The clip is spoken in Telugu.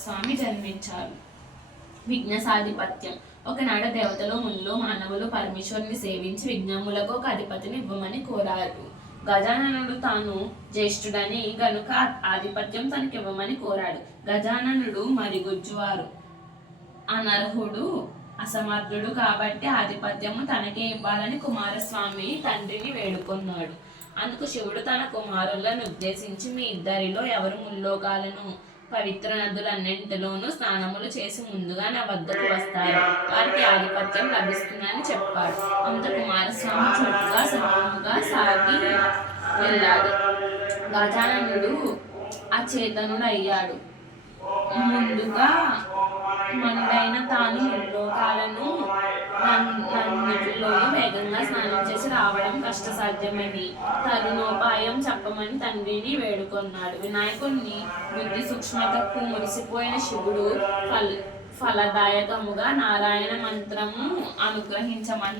స్వామి జన్మించారు. విఘ్నసాధిపత్యం. ఒకనాడు దేవతలు మునులు మానవులు పరమేశ్వరుని సేవించి విఘ్నములకు ఒక అధిపతిని ఇవ్వమని కోరారు. గజాననుడు తాను జ్యేష్ఠుడని గనుక ఆధిపత్యం తనకి ఇవ్వమని కోరాడు. గజాననుడు మరి గుజ్జువారు అనర్హుడు అసమర్థుడు కాబట్టి ఆధిపత్యము తనకే ఇవ్వాలని కుమారస్వామి తండ్రిని వేడుకొన్నాడు. అందుకు శివుడు తన కుమారులను ఉద్దేశించి మీ ఇద్దరిలో ఎవరు ముల్లోకాలను పవిత్ర నదులన్నింటిలోనూ స్నానములు చేసి ముందుగా నా వద్దకు వస్తారు. వారికి ఆధిపత్యం లభిస్తుందని చెప్పాడు. అంత కుమారస్వామి చుట్టుగా సింహముగా సాగి వెళ్ళాడు. గజాననుడు అచేతనుడు అయ్యాడు ముందుగా మండైన నన్నిటిలోనూ వేగంగా స్నానం చేసి రావడం కష్టసాధ్యమని తరుణోపాయం చెప్పమని తండ్రిని వేడుకొన్నాడు. వినాయకుణ్ణి బుద్ధి సూక్ష్మతకు మురిసిపోయిన శివుడు ఫల ఫలదాయకముగా నారాయణ మంత్రము అనుగ్రహించమన్నాడు.